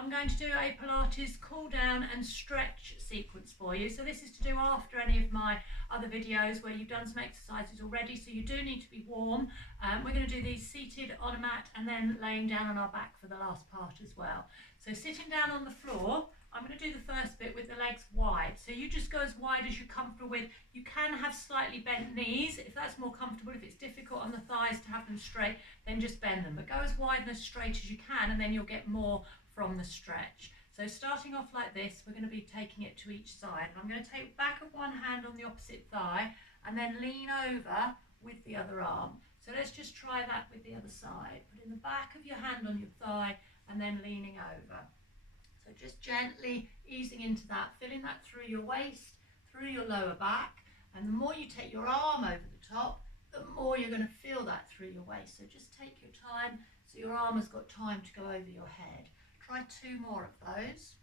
I'm going to do a Pilates cool down and stretch sequence for you. So this is to do after any of my other videos where you've done some exercises already, so you do need to be warm. We're going to do these seated on a mat and then laying down on our back for the last part as well. So sitting down on the floor, I'm going to do the first bit with the legs wide. So you just go as wide as you're comfortable with. You can have slightly bent knees if that's more comfortable. If it's difficult on the thighs to have them straight, then just bend them. But go as wide and as straight as you can, and then you'll get more from the stretch. So starting off like this, we're going to be taking it to each side. And I'm going to take back of one hand on the opposite thigh and then lean over with the other arm. So let's just try that with the other side. Putting the back of your hand on your thigh and then leaning over. So just gently easing into that, feeling that through your waist, through your lower back. And the more you take your arm over the top, the more you're going to feel that through your waist. So just take your time so your arm has got time to go over your head. Try 2 more of those.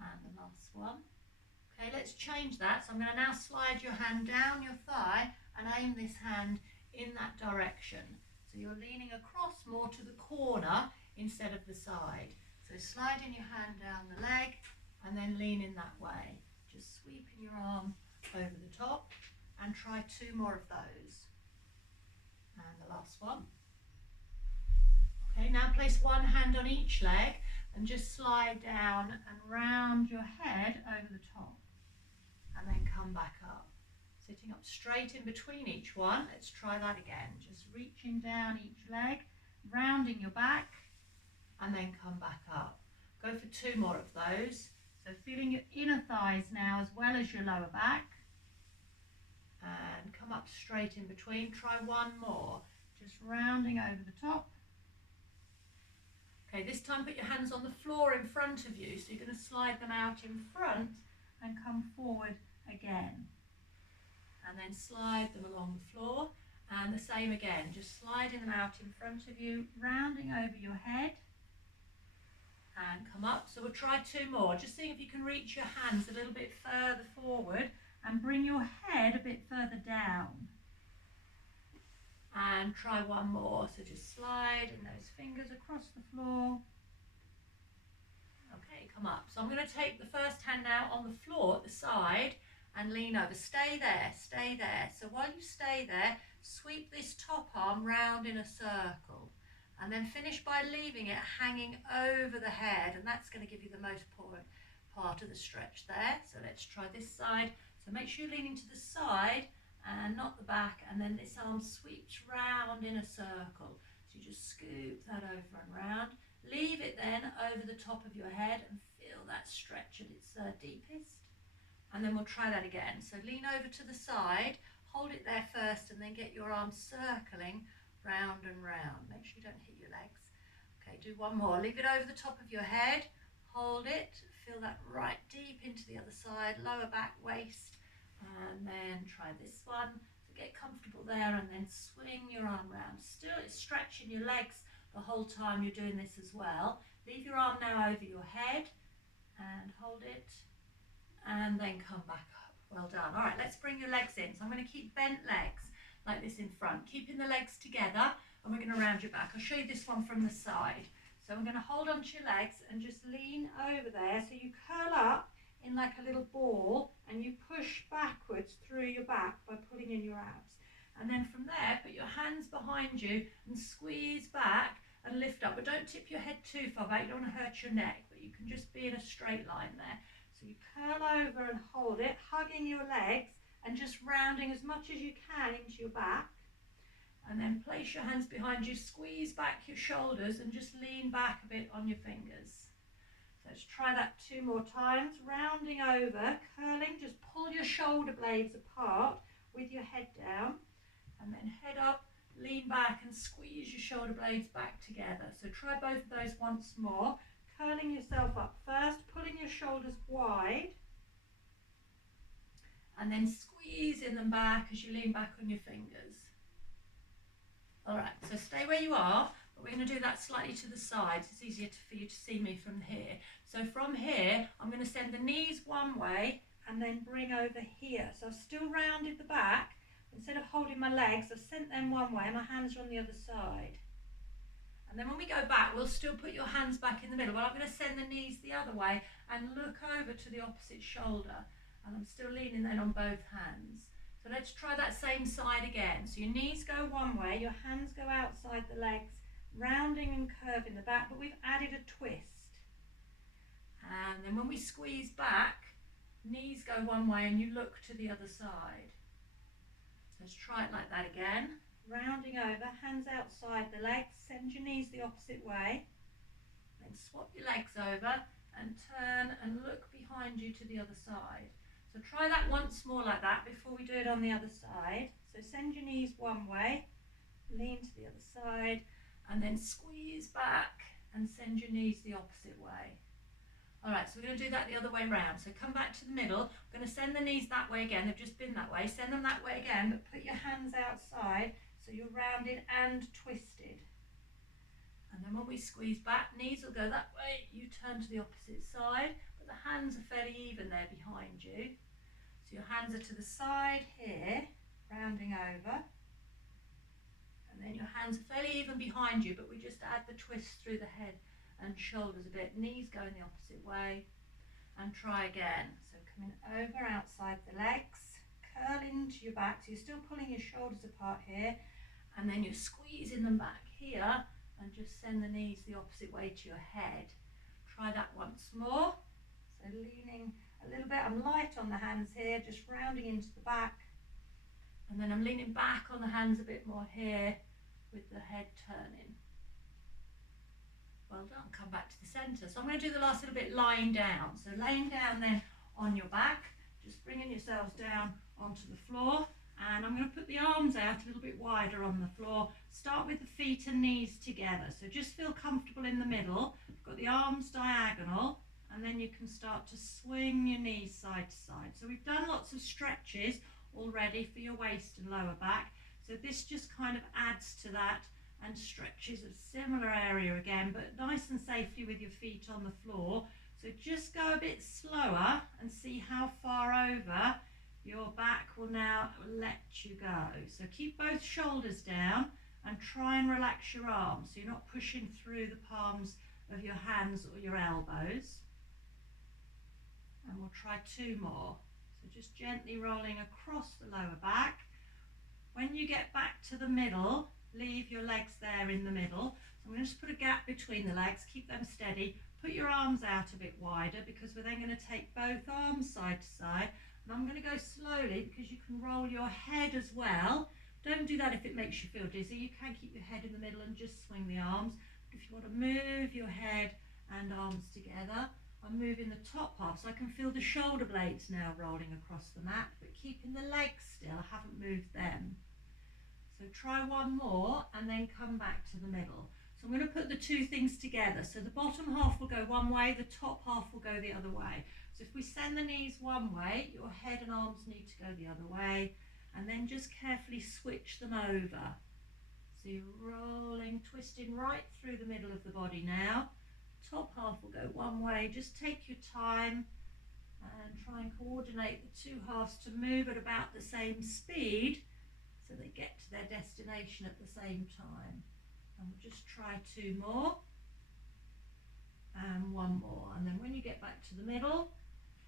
And the last one. Okay, let's change that. So I'm going to now slide your hand down your thigh and aim this hand in that direction. So you're leaning across more to the corner instead of the side. So sliding your hand down the leg and then leaning that way. Just sweeping your arm over the top and try 2 more of those. And the last one. Okay, now place one hand on each leg and just slide down and round your head over the top. And then come back up. Sitting up straight in between each one. Let's try that again. Just reaching down each leg, rounding your back, and then come back up. Go for 2 more of those. So feeling your inner thighs now as well as your lower back. And come up straight in between. Try 1 more. Just rounding over the top. Okay, this time put your hands on the floor in front of you. So you're going to slide them out in front and come forward again. And then slide them along the floor. And the same again. Just sliding them out in front of you, rounding over your head. And come up. So we'll try 2 more. Just seeing if you can reach your hands a little bit further forward and bring your head a bit further down. And try 1 more. So just sliding those fingers across the floor. Okay, come up. So I'm going to take the first hand now on the floor at the side and lean over. Stay there, stay there. So while you stay there, sweep this top arm round in a circle. And then finish by leaving it hanging over the head, and that's going to give you the most part of the stretch there. So let's try this side. So make sure you're leaning to the side and not the back, and then this arm sweeps round in a circle. So you just scoop that over and round. Leave it then over the top of your head and feel that stretch at its deepest. And then we'll try that again. So lean over to the side, hold it there first, and then get your arm circling round and round. Make sure you don't hit your legs. Okay, do 1 more. Leave it over the top of your head. Hold it. Feel that right deep into the other side. Lower back, waist. And then try this one. So get comfortable there and then swing your arm round. Still, it's stretching your legs the whole time you're doing this as well. Leave your arm now over your head and hold it. And then come back up. Well done. All right, let's bring your legs in. So I'm going to keep bent legs like this in front, keeping the legs together, and we're going to round your back. I'll show you this one from the side. So we're going to hold onto your legs and just lean over there. So you curl up in like a little ball and you push backwards through your back by pulling in your abs. And then from there, put your hands behind you and squeeze back and lift up. But don't tip your head too far back. You don't want to hurt your neck, but you can just be in a straight line there. So you curl over and hold it, hugging your legs, and just rounding as much as you can into your back. And then place your hands behind you, squeeze back your shoulders and just lean back a bit on your fingers. So let's try that 2 more times. Rounding over, curling, just pull your shoulder blades apart with your head down. And then head up, lean back and squeeze your shoulder blades back together. So try both of those once more. Curling yourself up first, pulling your shoulders wide. And then squeezing them back as you lean back on your fingers. All right, so stay where you are, but we're going to do that slightly to the side. It's easier for you to see me from here. So from here, I'm going to send the knees one way and then bring over here. So I've still rounded the back. Instead of holding my legs, I've sent them one way and my hands are on the other side. And then when we go back, that, we'll still put your hands back in the middle. Well, I'm going to send the knees the other way and look over to the opposite shoulder. And I'm still leaning then on both hands. So let's try that same side again. So your knees go one way, your hands go outside the legs, rounding and curving the back, but we've added a twist. And then when we squeeze back, knees go one way and you look to the other side. So let's try it like that again. Rounding over, hands outside the legs, send your knees the opposite way. Then swap your legs over and turn and look behind you to the other side. So try that once more like that before we do it on the other side. So send your knees one way, lean to the other side, and then squeeze back and send your knees the opposite way. Alright, so we're going to do that the other way round. So come back to the middle. We're going to send the knees that way again. They've just been that way. Send them that way again, but put your hands outside so you're rounded and twisted. And then when we squeeze back, knees will go that way. You turn to the opposite side, but the hands are fairly even there behind you. So your hands are to the side here, rounding over. And then your hands are fairly even behind you, but we just add the twist through the head and shoulders a bit. Knees going the opposite way. And try again. So coming over outside the legs, curl into your back. So you're still pulling your shoulders apart here. And then you're squeezing them back here. And just send the knees the opposite way to your head. Try that once more. So leaning a little bit. I'm light on the hands here, just rounding into the back. And then I'm leaning back on the hands a bit more here with the head turning. Well done. Come back to the centre. So I'm going to do the last little bit lying down. So laying down then on your back, just bringing yourselves down onto the floor. And I'm going to put the arms out a little bit wider on the floor. Start with the feet and knees together. So just feel comfortable in the middle. You've got the arms diagonal, and then you can start to swing your knees side to side. So we've done lots of stretches already for your waist and lower back. So this just kind of adds to that and stretches a similar area again, but nice and safely with your feet on the floor. So just go a bit slower and see how far over your back will now let you go. So keep both shoulders down and try and relax your arms so you're not pushing through the palms of your hands or your elbows. And we'll try two more. So just gently rolling across the lower back. When you get back to the middle, leave your legs there in the middle. So I'm going to just put a gap between the legs, keep them steady. Put your arms out a bit wider because we're then going to take both arms side to side. And I'm going to go slowly because you can roll your head as well. Don't do that if it makes you feel dizzy. You can keep your head in the middle and just swing the arms. But if you want to move your head and arms together, I'm moving the top half so I can feel the shoulder blades now rolling across the mat, but keeping the legs still. I haven't moved them. So try one more and then come back to the middle. So I'm going to put the two things together. So the bottom half will go one way, the top half will go the other way. So if we send the knees one way, your head and arms need to go the other way, and then just carefully switch them over. So you're rolling, twisting right through the middle of the body now. Top half will go one way. Just take your time and try and coordinate the two halves to move at about the same speed so they get to their destination at the same time. And we'll just try two more and one more. And then when you get back to the middle,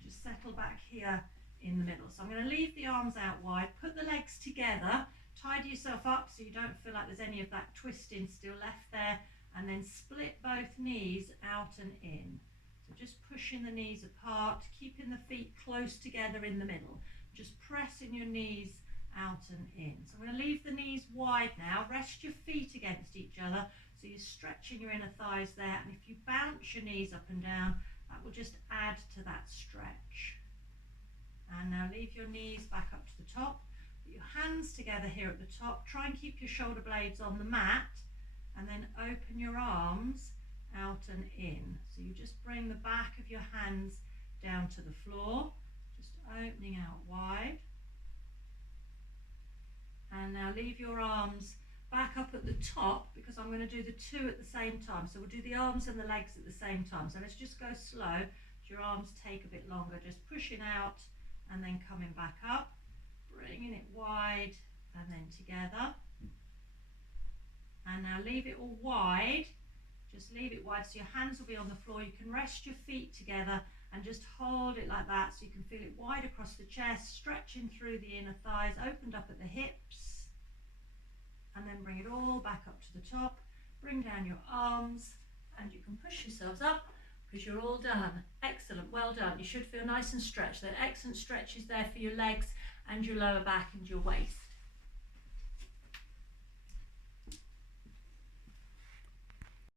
just settle back here in the middle. So I'm going to leave the arms out wide, put the legs together, tidy yourself up so you don't feel like there's any of that twisting still left there, and then split both knees out and in. So just pushing the knees apart, keeping the feet close together in the middle, just pressing your knees out and in. So I'm going to leave the knees wide now, rest your feet against each other so you're stretching your inner thighs there, and if you bounce your knees up and down, that will just add to that stretch. And now leave your knees back up to the top, put your hands together here at the top, try and keep your shoulder blades on the mat, and then open your arms out and in. So you just bring the back of your hands down to the floor, just opening out wide. And now leave your arms back up at the top because I'm going to do the two at the same time. So we'll do the arms and the legs at the same time. So let's just go slow. Your arms take a bit longer, just pushing out and then coming back up, bringing it wide and then together. And now leave it all wide, Just leave it wide so your hands will be on the floor. You can rest your feet together and just hold it like that so you can feel it wide across the chest, stretching through the inner thighs, opened up at the hips. And then bring it all back up to the top. Bring down your arms and you can push yourselves up because you're all done. Excellent, well done. You should feel nice and stretched. There are excellent stretches there for your legs and your lower back and your waist.